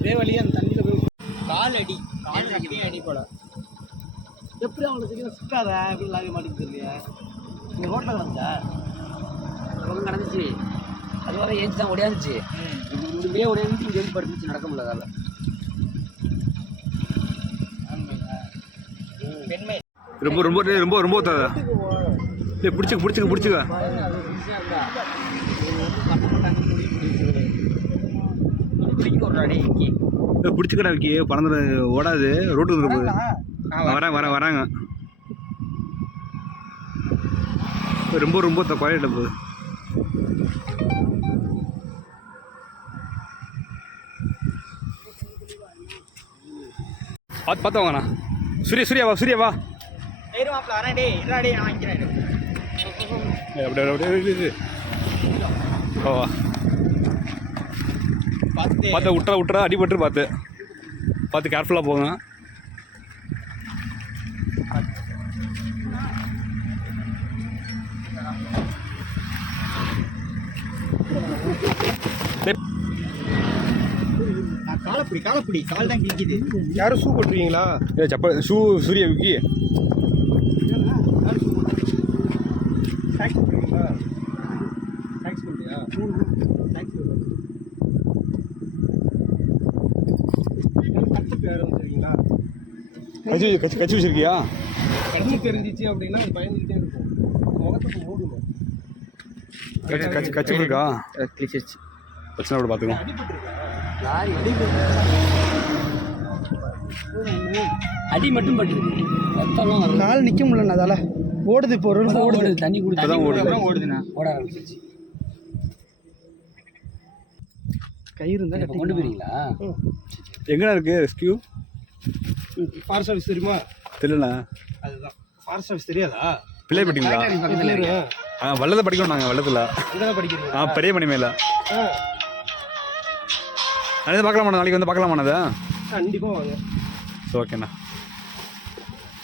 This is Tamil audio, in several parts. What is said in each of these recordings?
ஒரே வழியாக அந்த தண்ணியில் போய் கால் அடி போல. எப்படி அவங்களுக்கு சீக்கிரம் சிக்காத எப்படி லாக மாட்டேங்குது இல்லையா? நீங்கள் ரோட்டில் கிடந்தா பக்கம் நடந்துச்சு. அது வர ஏஞ்சி தான் ஓடியாந்துச்சு. இப்படியே ஓடியாந்துச்சு. இங்கே வந்து படுத்துச்சு, நடக்க முடியல. அதால் ரொம்ப ரொம்ப ரொம்ப ரொம்ப பிடிச்சிக்க பிடிச்சிக்க பிடிச்சிக்க பிடிச்சிக்கடா விக்கி. பறந்து ஓடாது, ரோட்டுக்கு வந்துடும். வராங்க ரொம்ப ரொம்ப குறையிட்ட போகுது. பார்த்து வாங்கண்ணா. சூர்யாவா பார்த்து விட்டுறா அடிபட்டு பார்த்து கேர்ஃபுல்லாக போங்க. காலப்பிடி கால் தான் கிழிக்குது. யாரும் ஷூ போட்டுருக்கீங்களா? செப்பல் ஷூ சூர்யா விக்கி. கட்சி வச்சிருக்கியா? கட்சி தெரிஞ்சிச்சு அப்படின்னா பயந்துக்கிட்டே இருக்கும். முகத்துக்கு மூடணும். கட்சி இருக்கா? கிழிச்சிருச்சு. பிரச்சனை கூட பார்த்துக்கலாம். அடி மட்டும் பட்டு நாள் நிற்க முடியல. அதால ஓடுது. இப்போ ஒரு ஓடுது. தண்ணி கொடுத்து ஓடுதுண்ணா. ஓட ஆரம்பிச்சிருச்சு. கயிறு இருந்தால் கொண்டு போயிருங்களா? எங்கடா இருக்கு ரெஸ்கியூ? ஃபாரஸ்ட் ஆஃபீஸ் தெரியுமா? தெரியலண்ணா. அதுதான் ஃபாரஸ்ட் ஆஃபீஸ். தெரியாதா? பிள்ளை படிங்களா? வள்ளத்தை படிக்கணும். நாங்கள் வள்ளத்தில் படிக்கிறோம். பெரிய மணி மேலே அது பார்க்கலாமா? நாளைக்கு வந்து பார்க்கலாமா? அதை கண்டிப்பாக வாங்க. ஓகேண்ணா.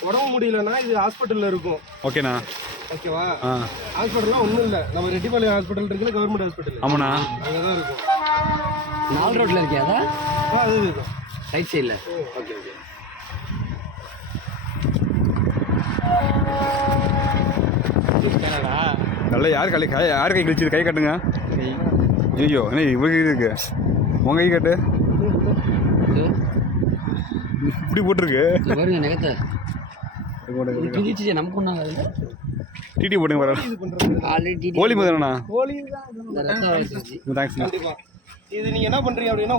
உடம்பு முடியலன்னா இது ஹாஸ்பிட்டலில் இருக்கும். ஓகேண்ணா. ஓகேவா? ஹாஸ்பிட்டல்லாம் ஒன்றும் இல்லை. நம்ம ரெட்டிப்பாளையம் ஹாஸ்பிட்டல் இருக்குல்ல, கவர்மெண்ட் ஹாஸ்பிட்டல். ஆமாண்ணா. அங்கே தான் இருக்கும். 4 ரோட்டில் இருக்கியாதா? அது இருக்கும் ரைட் சைடில். ஓகே. நல்லா யார் கை கழிச்சது? கை கட்டுங்க. ஐயோ என்ன இவங்க இருக்கு? உங்க கை கட்டு. இப்படி போட்டிருக்கு. நமக்கு ஒன்றாங்க. டிடி போட்டுங்க. கோழி முதலண்ணா. கோழி. தேங்க்ஸ்ண்ணா. இது நீங்கள் என்ன பண்ணுறீங்க அப்படின்னா